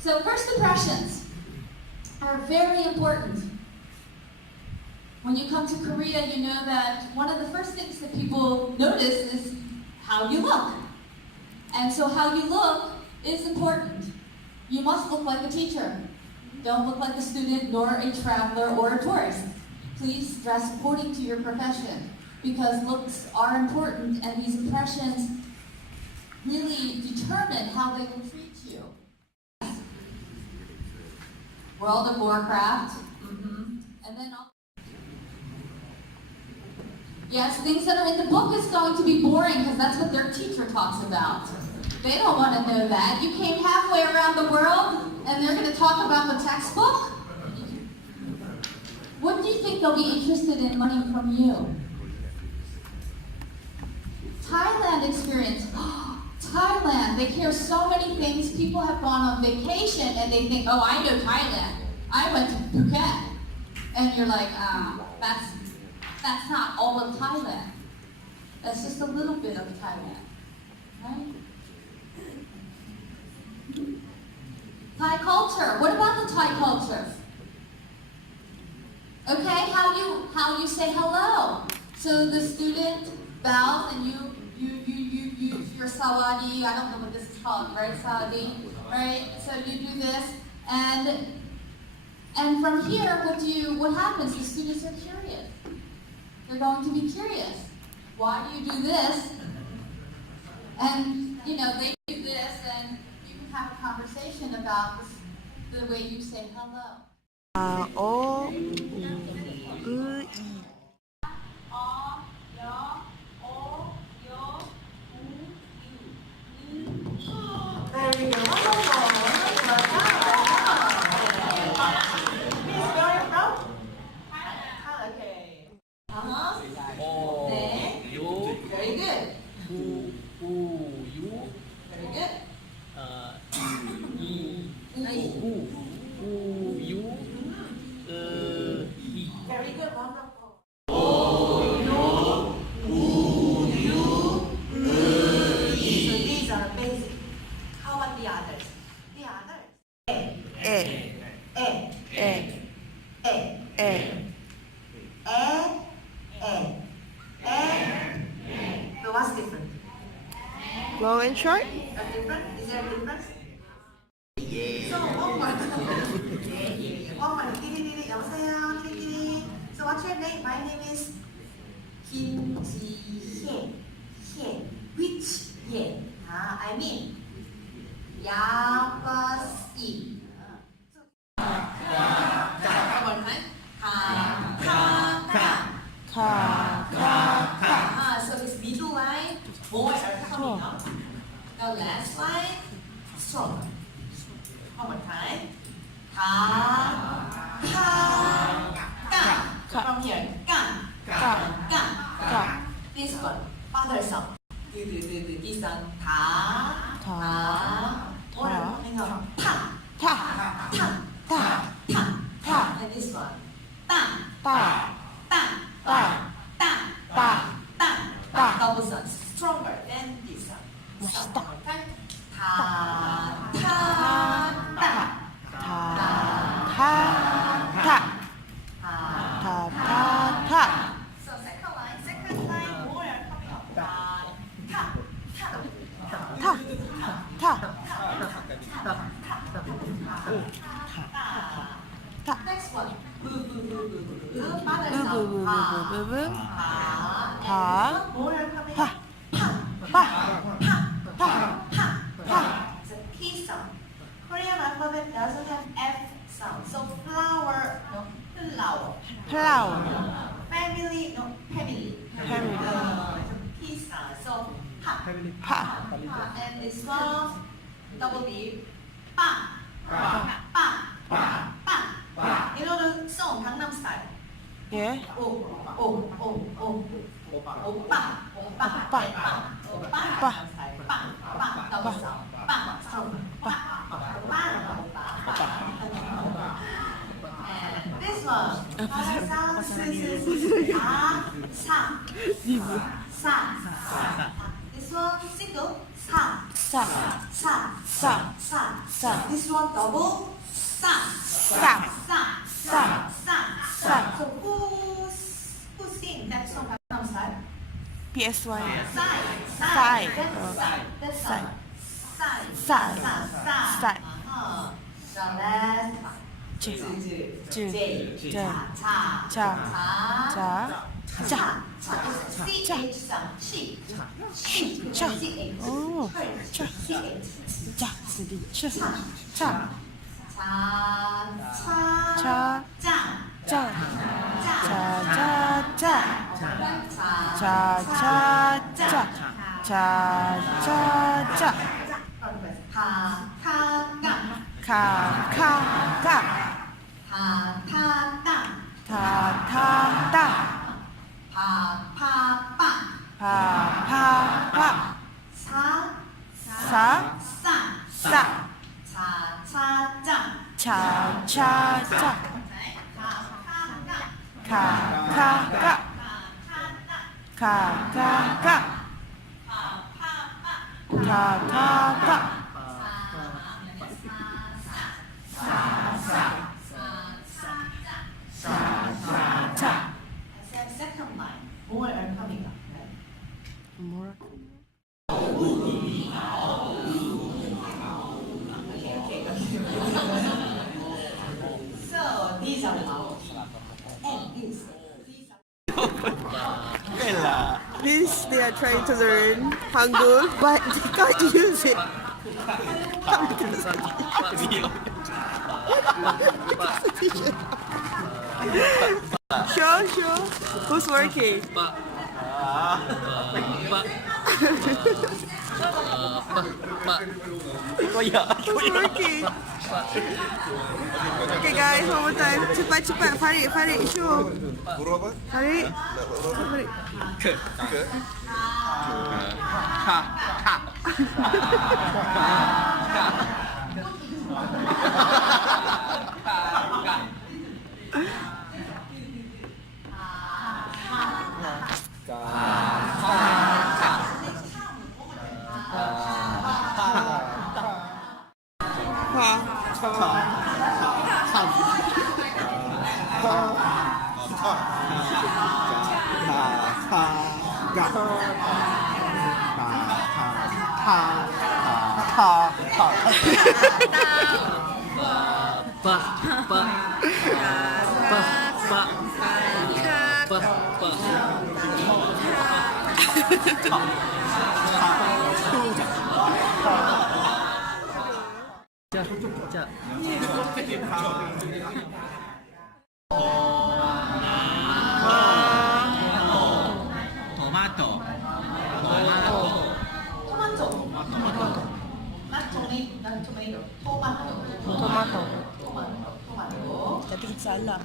So first impressions are very important. When you come to Korea, you know that one of the first things that people notice is how you look. And so how you look is important. You must look like a teacher. Don't look like a student, nor a traveler or a tourist. Please dress according to your profession, because looks are important and these impressions really determine how they will treat you. World of Warcraft. And then yes, things that are in the book is going to be boring because that's what their teacher talks about. They don't want to know that. You came halfway around the world and they're going to talk about the textbook? What do you think they'll be interested in learning from you? Thailand experience. Thailand, they hear so many things. People have gone on vacation and they think, oh, I know Thailand. I went to Phuket. And you're like, that's not all of Thailand. That's just a little bit of Thailand, right? Thai culture. What about the Thai culture? Okay, how you say hello. So the student bows and you use your sawadi. I don't know what this is called, right? Sawadi, right? So you do this, and from here, what happens? The students are curious. They're going to be curious. Why do you do this? And they do this, and you can have a conversation about the way you say hello. There we go. Very good. Very good. Very good, wonderful. So these are basic. How about the others? The others. So what's different? Long and short? What's different? Is there a difference? So one more. 여보세요, 띠띠. So what's your name? My name is Kim Ji-hye. Which Hye? I mean Yapasi. One more time. So this middle line, boys are coming up. The last line, strong. One more time. From here, This one, father sound. This one, And this one, Double sound, stronger than this one. One more time. So second line, more are coming up. Next one. Father sound. More are coming up. It's a P sound. Korean alphabet doesn't have F sound. So flower, no, flower. Family, no, family. It's a P sound. So pa. And this one, double B, pa. You know the song Gangnam Style? Yeah. Double sound. Strong. And this one. Sound. Sa. This one single. Sa. 사, 사, 사, 사. 사. This one double. 사, 사, 사, 사, 사. So who sing that song? Vietnam style? PSY. Sai, Sai. That's sai. That's Sai. sai. Sai. Sai. Sai. The last one. 지, 지, 지, 자, 자, 자, 자, 자, CH sound. 시, 시, 자. CH. 오, 자. CH. 자, 차, 차, 자, 차, 짜, 자, 짜, 자, 자, 자, 자, 자, 자, 자, 자, 자, 가, 가, 가, 가, 가, 가, 타, 타, 따, 타, 타, 따, 파, 파, 빠, 파, 파, 파, 사, 사, 싸, 싸, 차, 차, 짜, 차, 차, 차, 가, 가, 가, 가, 가, 가, 타, 타, 타, 차. Second line, more are coming up, right? More. So these are vowels. And these are. This they are trying to learn Hangul, but they can't use it. Sure, sure. Who's working? Who's working? Okay guys, one more time. Cepat, cepat. Farid, Farid, show. Farid. Farid. 토마토. Not tomato, not tomato. Tomato. Tomato. Tomato. Tapi salah.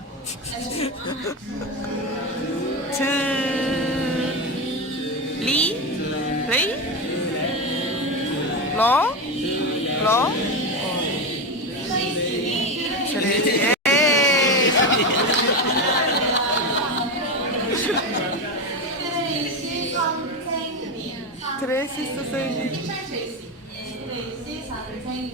Li? Lo? Tracy. Tracy 선생님. 트레이시 선생님. 트레이시 선생님.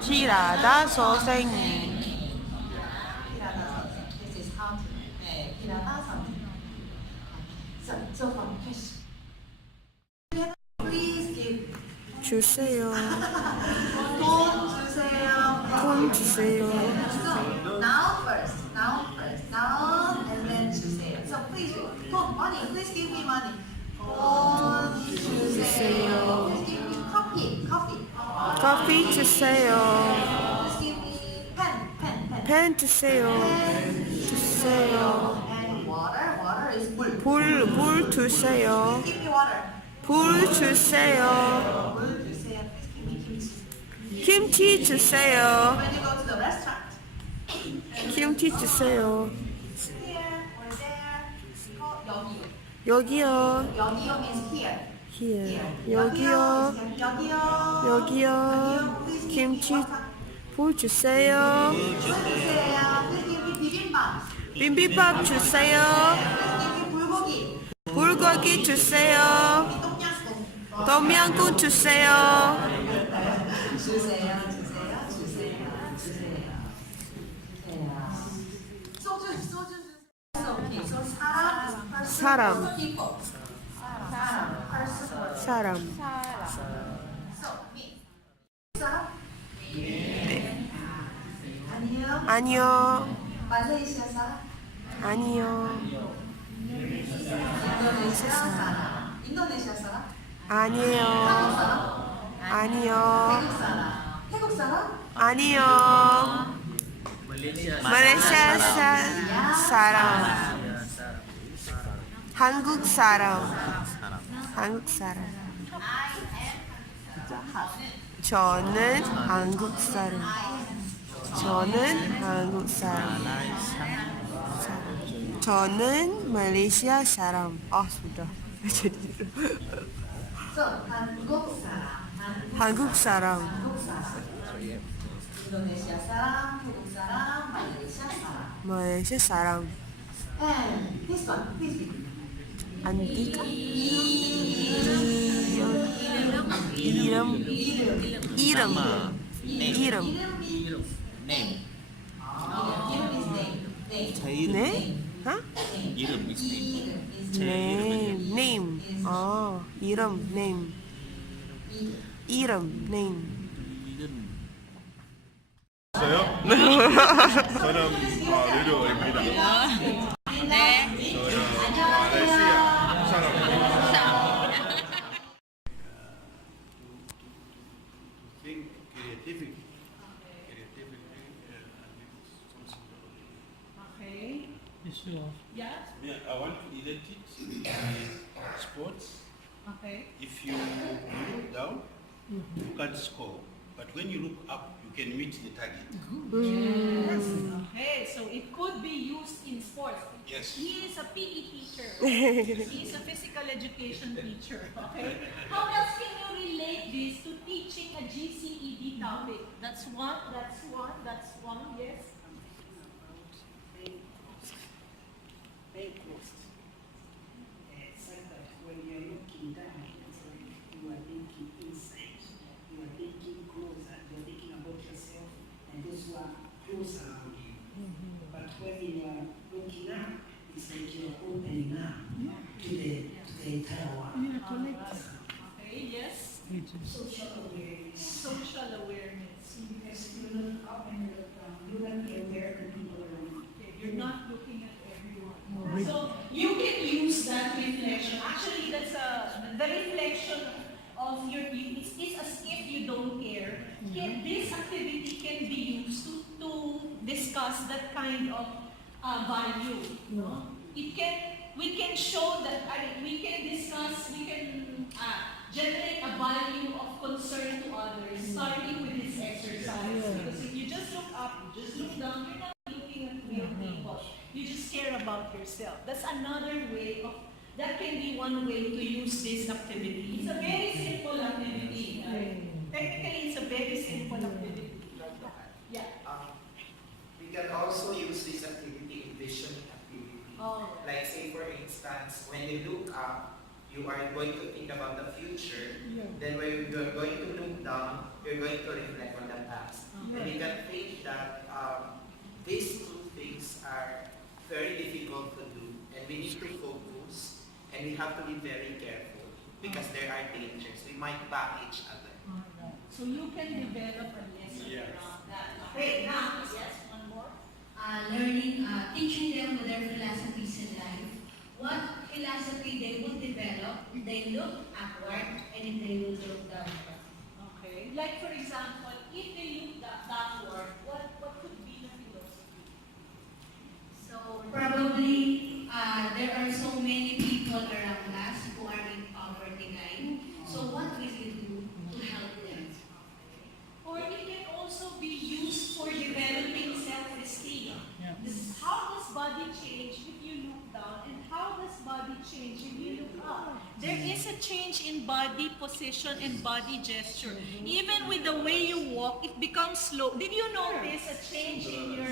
티라다 선생님. This is how to. 네, 기라다 선생님. So from question. Please give. 주세요. 돈 주세요. 돈 주세요. So now first, and then 주세요. So please, 돈, money. Please give me money. 돈 주세요. Please give me coffee. 커피 주세요. Please give me pen. 펜 주세요. And water is 물. 불 주세요. Give me water. 불 주세요. 물 주세요. Please give me kimchi. 김치 주세요. When you go to the restaurant, 김치 주세요. here. 여기요. 여기요 means here. Here. Here. 여기요. is 여기요. 여기요. 김치 불 주세요. 주세요. 여기 비빔밥. 비빔밥 주세요. 여기 불고기. 불고기 주세요. 똠양꿍 주세요. 주세요. 소주 주세요. Okay, so 사람. people. 사람. So me. 사람. 안녕. 아니요. 말레이시아 사람. 아니요. 인도네시아 사람. 인도네시아 사람. 아니에요. 한국 사람. 아니요. 태국 사람. 태국 사람. 아니요. 말레이시아 사람. 한국 사람. 한국 사람. 저는 한국 사람. 저는 한국 사람. 저는 말레이시아 사람. 아, sudah. So 한국 사람. 한국 사람. 한국 사람. 인도네시아 사람. 태국 사람. 말레이시아 사람. 말레이시아 사람. And this one, please repeat. 안디가? 이름. 이름. Name. 이름 is name. Name. 네? 하? 이름 is name. name. name. 아, 이름. name. 이름. name. 이름. 저는 류류입니다. 저는 말레이시아 사람입니다. Think creativity. Okay. Yes. Yeah, I want to identify sports. Okay. If you look down, you can't score. But when you look up, you can meet the target. Okay. So it could be used in sports. Yes. He is a PE teacher. He is a physical education teacher. Okay. How else can you relate this to teaching a GCED topic? That's one. That's one. That's one. Yes. It's like that when you're looking down, it's like you are thinking inside, you are thinking closer, you're thinking about yourself and those who are close around you. But when you are looking up, it's like you're opening up to the entire world. Okay. Yes. Social awareness. Social awareness. Because you look up and you look down, you will be aware of the people around you. Okay. You're not looking at everyone. So you can use that reflection. Actually, that's the reflection of your. It's as if you don't care. This activity can be used to discuss that kind of value. No? We can show that. We can discuss. We can generate a value of concern to others, starting with this exercise. Because if you just look up, you just look down, you're not looking at real people. You just care about yourself. That's another way of, that can be one way to use this activity. It's a very simple activity. Right? Technically, it's a very simple activity. Yeah. We can also use this activity in vision activity. Oh. Like say for instance, when you look up, you are going to think about the future. Yeah. Then when you're going to look down, you're going to reflect on the past. And you can think that these two things are very difficult to do, and we need to focus, and we have to be very careful because there are dangers. We might back each other. So you can develop a lesson around that. Okay, now, Yes, one more. Learning, teaching them with their philosophies in life. What philosophy they will develop, they look upward and they will look downward. Okay. Like for example, if they look backward, what could be the philosophy? So probably there are so many people around us who are in poverty line. So what will you do to help them? Or it can also be used for developing self-esteem. How does body change if you look down, and how does body change if you is a change in body position and body gesture. Even with the way you walk, it becomes slow. Did you notice a change in your,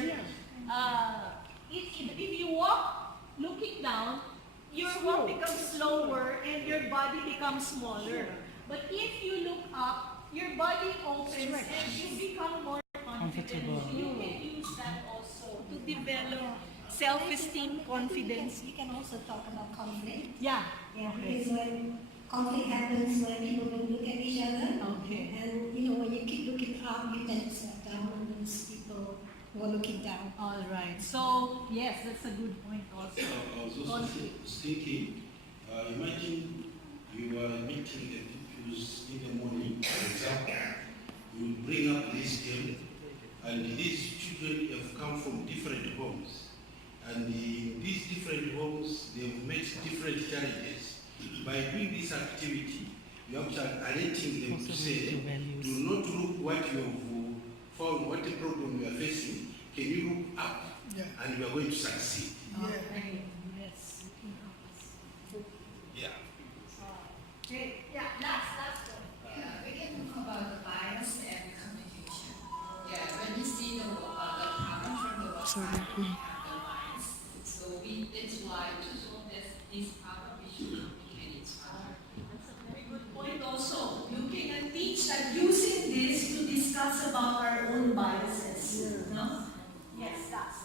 if you walk looking down, your walk becomes slower and your body becomes smaller. But if you look up, your body opens and you become more confident. You can use that also to develop self-esteem, confidence. We can also talk about conflict. Yeah. Yeah, because when conflict happens, when people don't look at each other, Okay. and you know, when you keep looking up, you tend to step down on those people who are looking down. All right. So yes, that's a good point also. I was also thinking, imagine you are meeting the pupils in the morning, for example, you bring up this game, and these children have come from different homes. And in these different homes, they've met different challenges. By doing this activity, you are alerting them to say, do not look what you have found, what the problem you are facing. Can you look up? Yeah. And you are going to succeed. Okay. Yes. Yeah. Great. Yeah. Last one. Yeah, we can talk about bias and communication. Yeah, when we see the problem from the website, so that's why to solve this problem, we should communicate each other. That's a very good point also. You can teach that using this to discuss about our own biases. No? Yes, that's.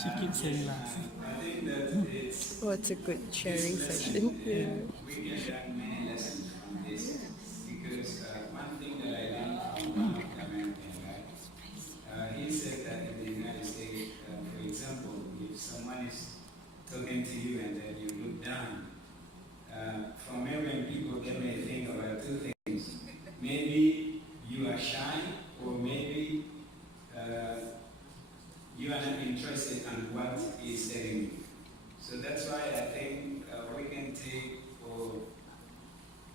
She keeps saying that. I think that it's Oh, it's a good sharing session. Yeah. we can learn many lessons from this because one thing that I learned from one of the American guy, he said that in the United States, for example, if someone is talking to you and then you look down, from American people they may think about two things. Maybe you are shy, or maybe you are not interested in what he's telling you. So that's why I think we can take or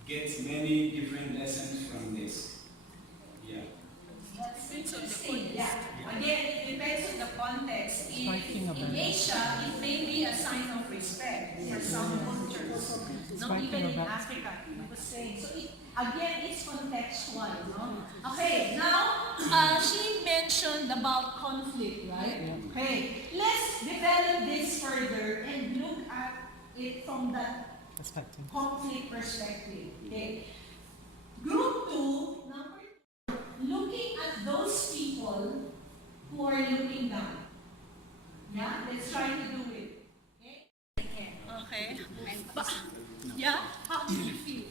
get many different lessons from this. Yeah. That's interesting. Yeah. Again, it depends on the context. In Asia, it may be a sign of respect for some cultures. Not even in Africa, I was saying. So again, it's contextual, no? Okay, now she mentioned about conflict, right? Okay, let's develop this further and look at it from that conflict perspective. Okay. Group 2, number 2, looking at those people who are looking down. Yeah, let's try to do it. Okay. Yeah, how do you feel?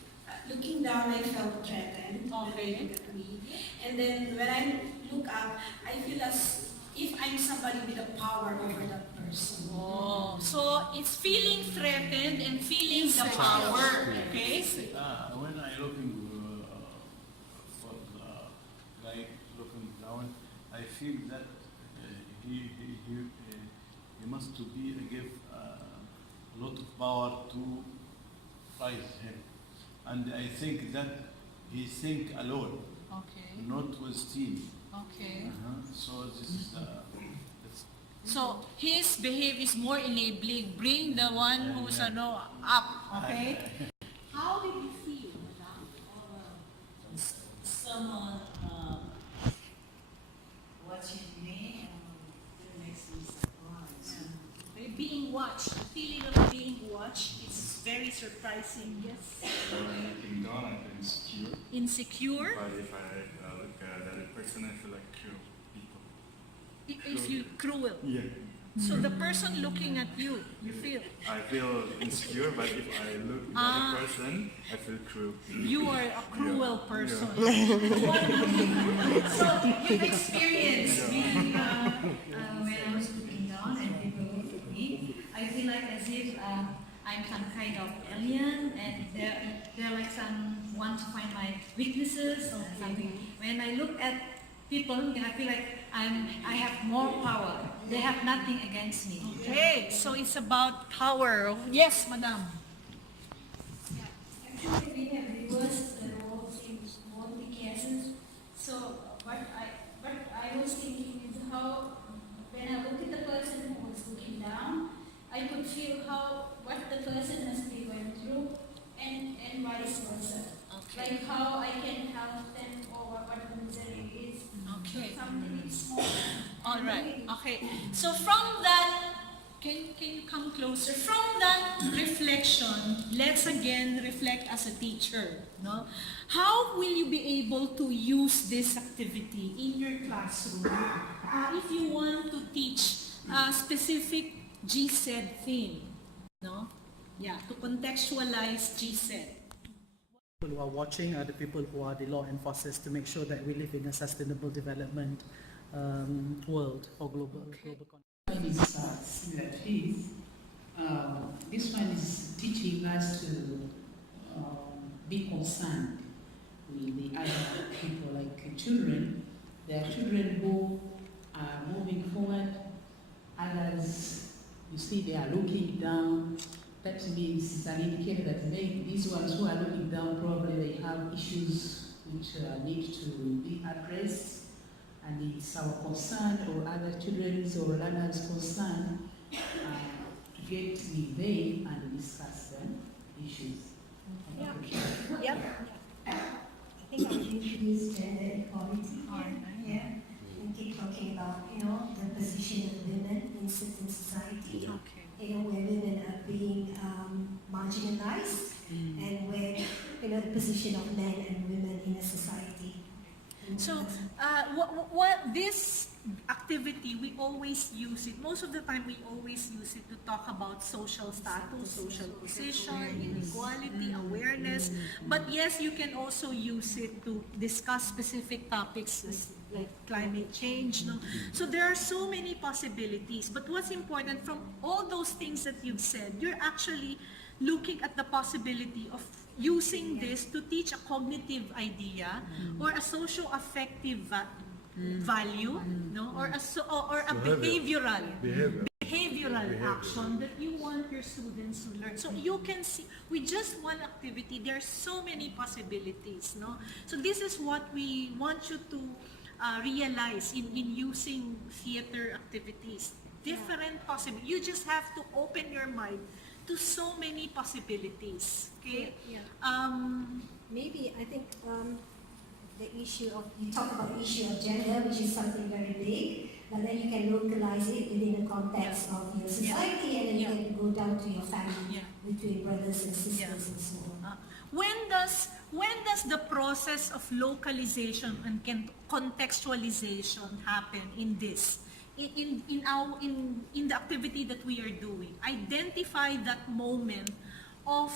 Looking down, I felt threatened. Okay. At me. And then when I look up, I feel as if I'm somebody with a power over that person. Oh, so it's feeling threatened and feeling the power. Okay. When I looking for the guy looking down, I feel that he must to be give a lot of power to fight him, and I think that he think alone, Okay. not with team. Okay. So this is So his behavior is more enabling. Bring the one who's up. Okay. How did you feel, madam? Someone watching me and makes me surprised. Being watched, the feeling of being watched is very surprising. Yes. Looking down, I feel insecure. Insecure. But if I look at the other person, I feel like cruel people. If you cruel. Yeah. So the person looking at you, you feel. I feel insecure, but if I look at the other person, I feel cruel. You are a cruel person. Yeah. So you've experienced being. When I was looking down and people look at me, I feel like as if I'm some kind of alien, and they're like some want to find my weaknesses or something. When I look at people, I feel like I have more power. They have nothing against me. Okay, so it's about power. Yes, madam. Actually, we have reversed the roles in both the cases. So what I was thinking is how when I look at the person who was looking down, I could feel what the person must be going through. Like how I can help them or what the misery is. Okay. Something is small. All right. Okay. So from that, can you come closer? From that reflection, let's again reflect as a teacher. No, how will you be able to use this activity in your classroom if you want to teach a specific GSED theme? No, yeah, to contextualize GSED. People who are watching are the people who are the law enforcers to make sure that we live in a sustainable development world or global context. One is similar to this. This one is teaching us to be concerned with the other people, like children. There are children who are moving forward. Others, you see, they are looking down. That means it's an indicator that maybe these ones who are looking down, probably they have issues which need to be addressed. And it's our concern or other children's or learners' concern to get with them and discuss issues. Yeah. Yeah. I think I would introduce gender equality here. And keep talking about, the position of women in certain society. Okay. Where women are being marginalized and where, the position of men and women in a society. So, what this activity, we always use it. Most of the time, we always use it to talk about social status, social position, inequality, awareness. But yes, you can also use it to discuss specific topics like climate change. No? So there are so many possibilities. But what's important from all those things that you've said, you're actually looking at the possibility of using this to teach a cognitive idea or a socio-affective value, no, or a behavioral action that you want your students to learn. So you can see, with just one activity, there are so many possibilities, no. So this is what we want you to realize in using theater activities. Different possibilities. You just have to open your mind to so many possibilities. Okay. Maybe I think the issue of, you talk about the issue of gender, which is something very big, but then you can localize it within the context of your society, and then you can go down to your family, between brothers and sisters and so on. When does the process of localization and contextualization happen in this? In the activity that we are doing, identify that moment of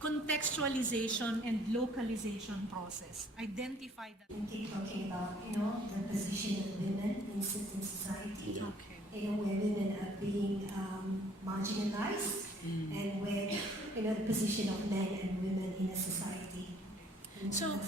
contextualization and localization process. Identify that. And keep talking about, the position of women in certain society. Okay. Where women are being marginalized and where, the position of men and women in a society. So,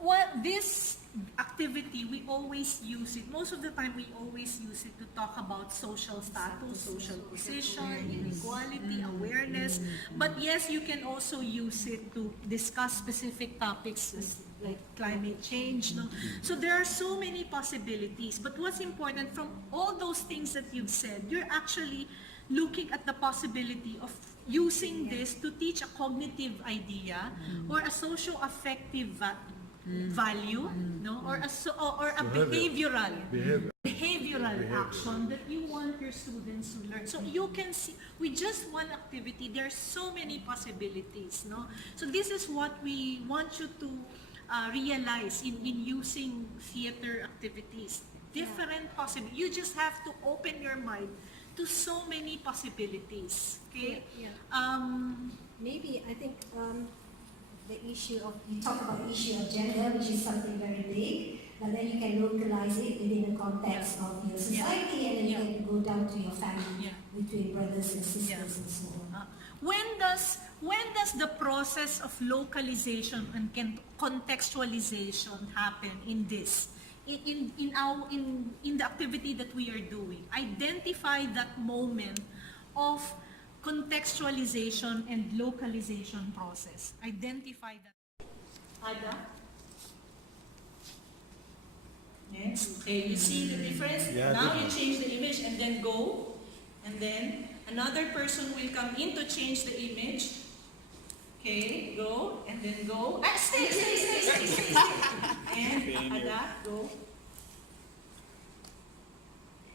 what this activity, we always use it. Most of the time, we always use it to talk about social status, social position, inequality, awareness. But yes, you can also use it to discuss specific topics like climate change. No? So there are so many possibilities. But what's important from all those things that you've said, you're actually looking at the possibility of using this to teach a cognitive idea or a socio-affective value, no, or a behavioral action that you want your students to learn. So you can see, with just one activity, there are so many possibilities, no. So this is what we want you to realize in using theater activities. Different possibilities. You just have to open your mind to so many possibilities. Okay. Maybe I think the issue of, you talk about the issue of gender, which is something very big, but then you can localize it within the context of your society, and then you can go down to your family, between brothers and sisters and so on. When does the process of localization and contextualization happen in this? In the activity that we are doing, identify that moment of contextualization and localization process. Identify that. Ada? Yes. Okay, you see the difference? Yeah, now you change the image and then go. And then another person will come in to change the image. Okay, go, and then go. Ah, stay. And adapt, go.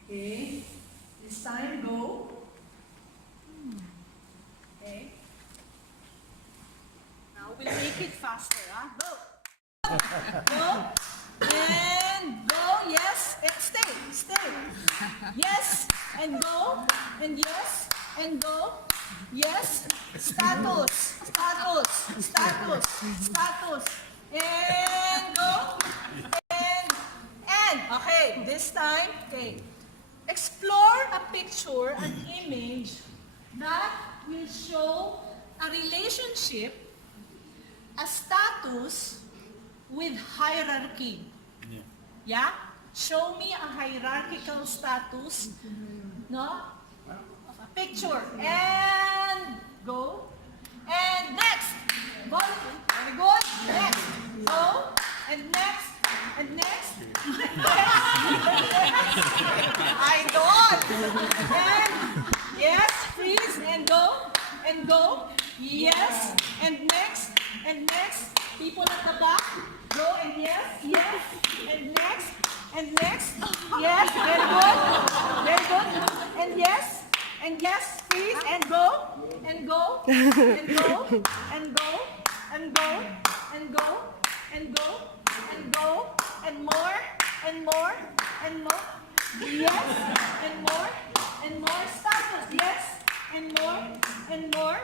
Okay, this time, go. Okay. Now we'll make it faster, huh? Go. Go. And go, yes, and stay. Yes, and go, and yes, and go. Yes, status. And go. And okay, this time, okay. Explore a picture, an image that will show a relationship, a status with hierarchy. Yeah? Show me a hierarchical status, no? Of a picture. And go. And next. Go. Very good. Next. Go. And next. And next. I don't. And yes, freeze and go. And go. Yes. And next. And next. People at the back. Go and yes. And next. And next. Yes. Very good. And yes. And yes. Freeze and go. And go. And go. And go. And go. And go. And go. And go. And more. And more. And more. Yes. And more. And more. Status. Yes. And more. And more.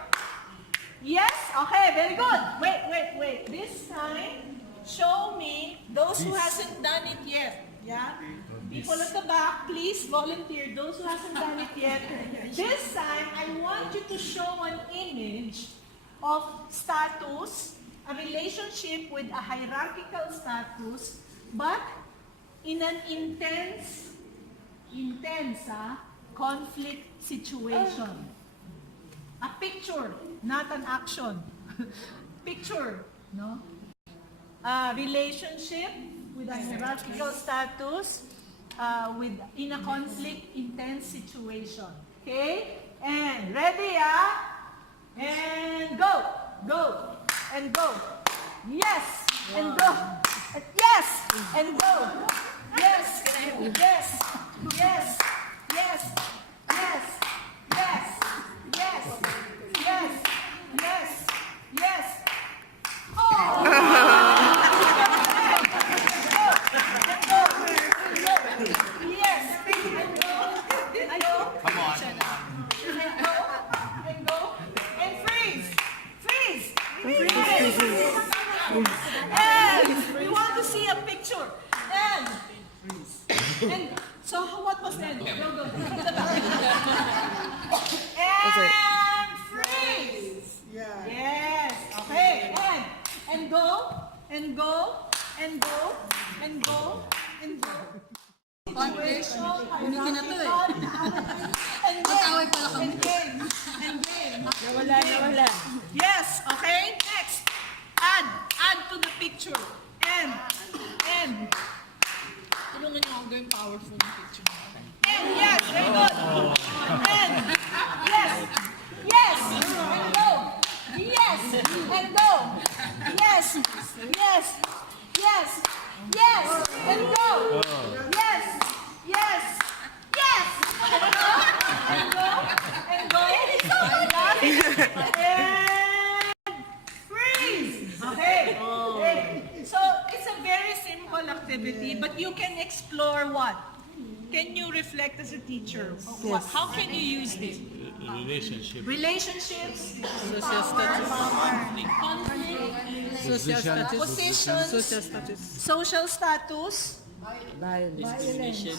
Yes. Okay. Very good. Wait. This time, show me those who hasn't done it yet. Yeah. People at the back, please volunteer. Those who hasn't done it yet. This time, I want you to show an image of status, a relationship with a hierarchical status, but in an intense conflict situation. A picture, not an action. Picture, no? A relationship with a hierarchical status, in a conflict, intense situation. Okay? And ready, and go, and go. Yes, and go. And yes, and go. Yes, yes. And we want to see a picture. And so what was that? Go. From the back. And freeze. Yeah. Yes. Okay. And go. Situation. And game. Nawala. Yes. Okay. Next. Add to the picture. And. Tulungan niyo ako gawin powerful yung picture. And yes, very good. And yes. And go. Yes. And go. Yes. And go. Yes. And go. And freeze. Okay. So it's a very simple activity, but you can explore what? Can you reflect as a teacher? Yes. How can you use this? Relationships, conflict, position, social status, discrimination,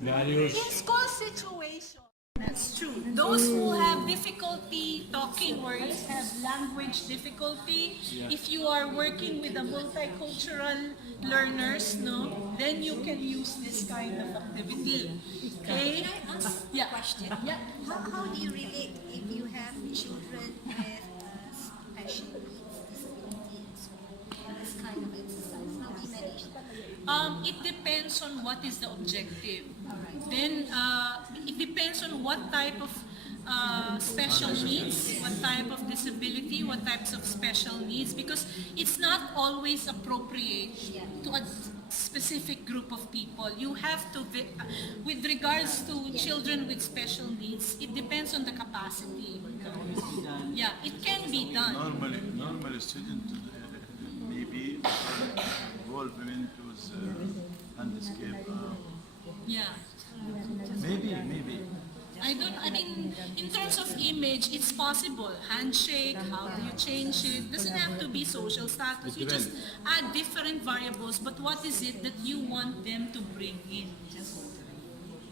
in school situation. That's true. Those who have difficulty talking or have language difficulty, if you are working with the multicultural learners, then you can use this kind of activity. Okay? Can I ask a question? Yeah. How do you relate if you have children with special needs, disabilities, this kind of exercise? How do you manage that? It depends on what is the objective. Then it depends on what type of special needs, what type of disability, what types of special needs, because it's not always appropriate to a specific group of people. You have to, with regards to children with special needs, it depends on the capacity. Yeah, it can be done. Normally student maybe involvement with handicap. Yeah. Maybe. I mean, in terms of image, it's possible. Handshake, how do you change it? Doesn't have to be social status. You just add different variables, but what is it that you want them to bring in?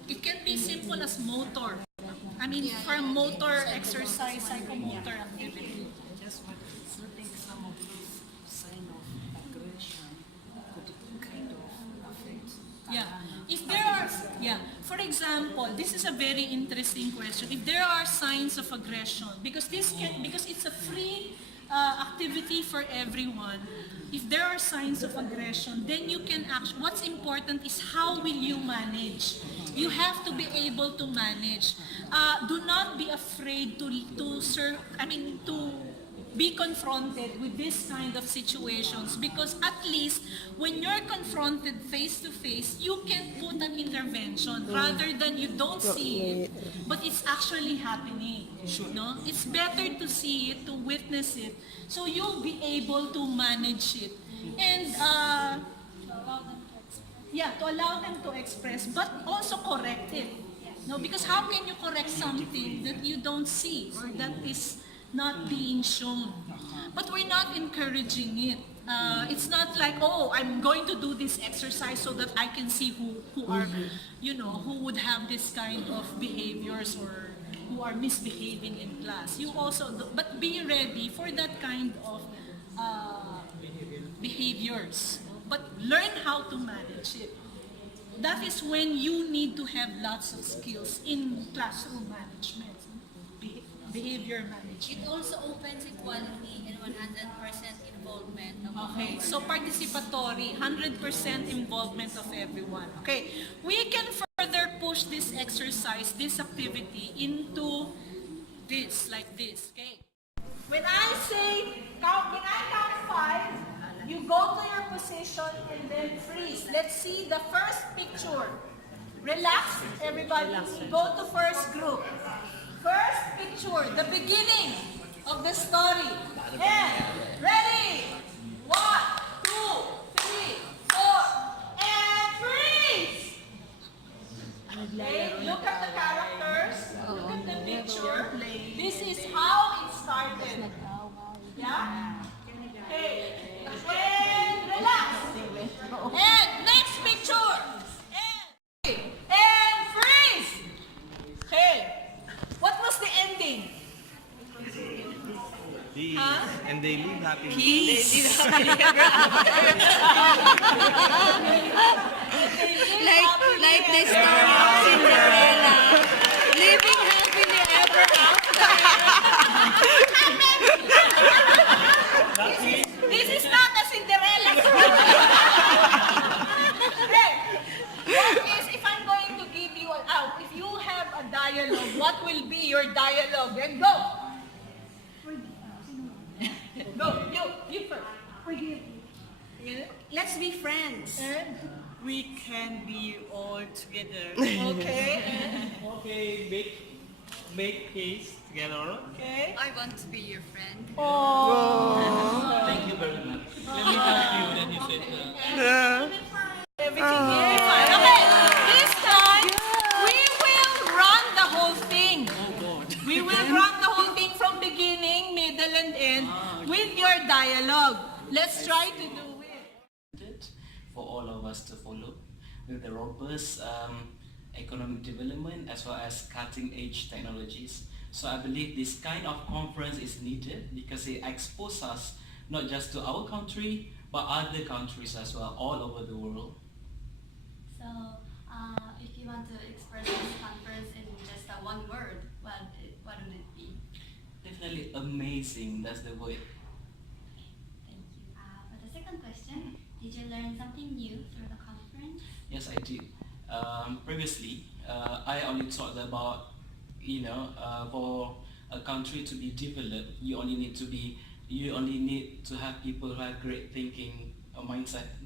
It can be simple as motor. I mean, for motor exercise, psychomotor activity. Just want to think some of these sign of aggression could kind of affect. Yeah. If there are, for example, this is a very interesting question. If there are signs of aggression, because it's a free activity for everyone. If there are signs of aggression, then you can actually, what's important is how will you manage? You have to be able to manage. Do not be afraid to be confronted with this kind of situations, because at least when you're confronted face to face, you can put an intervention rather than you don't see it, but it's actually happening. No? It's better to see it, to witness it, so you'll be able to manage it. And to allow them to express, but also correct it. No, because how can you correct something that you don't see or that is not being shown? But we're not encouraging it. It's not like, oh, I'm going to do this exercise so that I can see who would have this kind of behaviors or who are misbehaving in class. You also, but be ready for that kind of behaviors. But learn how to manage it. That is when you need to have lots of skills in classroom management, behavior management. It also opens equality and 100% involvement of Okay, so participatory, 100% involvement of everyone. Okay, we can further push this exercise, this activity into this, like this, okay? When I count 5, you go to your position and then freeze. Let's see the first picture. Relax, everybody. Go to first group. First picture, the beginning of the story. And ready? 1, 2, 3, 4, and freeze! Okay, look at the characters. Look at the picture. This is how it started. Yeah? Okay. And relax. And next picture. And freeze. Okay. What was the ending? And they live happily. Peace. like the story of Cinderella, living happily ever after. This is not a Cinderella story. Okay. What is, if I'm going to give you if you have a dialogue, what will be your dialogue? And go. Go, you first. Forgive. Let's be friends. And We can be all together. okay. And Okay, make peace together. okay. I want to be your friend. Oh. Thank you very much. Let me help you. Then you said Everything will be fine. Okay. This time we will run the whole thing. We will run the whole thing from beginning, middle, and end with your dialogue. Let's try to do it. for all of us to follow with the robust economic development as well as cutting-edge technologies. So I believe this kind of conference is needed because it exposes us not just to our country but other countries as well, all over the world. So, if you want to express this conference in just one word, what would it be? Definitely amazing, that's the word. Thank you. For the second question, did you learn something new through the conference? Yes, I did. Previously, I only talked about for a country to be developed, you only need to have people who have great thinking,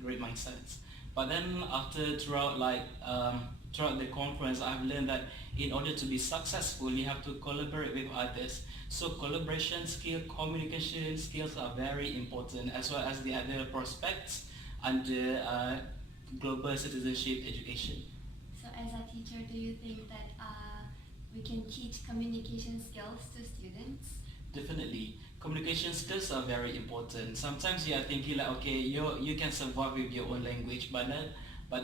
great mindsets. But then throughout the conference, I've learned that in order to be successful, you have to collaborate with others. So collaboration skill, communication skills are very important, as well as the other prospects under global citizenship education. So as a teacher, do you think that we can teach communication skills to students? Definitely. Communication skills are very important. Sometimes you are thinking like, okay, you can survive with your own language, but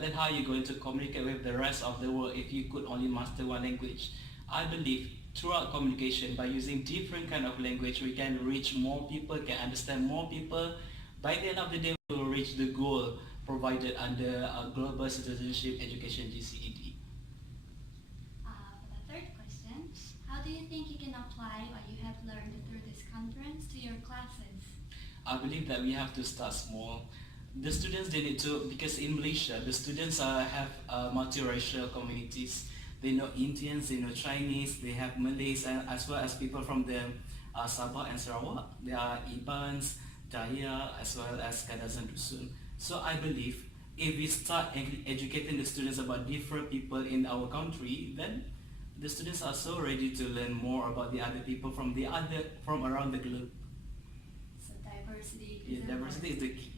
then how are you going to communicate with the rest of the world if you could only master one language? I believe throughout communication, by using different kind of language, we can reach more people, can understand more people. By the end of the day, we will reach the goal provided under Global Citizenship Education GCED. For the third question, how do you think you can apply what you have learned through this conference to your classes? I believe that we have to start small. The students, they need to, because in Malaysia, the students have multiracial communities. They know Indians, they know Chinese, they have Malays, and as well as people from the Sabah and Sarawak. There are Ibans, Daya, as well as Kadazan Dusun. So I believe if we start educating the students about different people in our country, then the students are so ready to learn more about the other people from around the globe. So diversity is the key.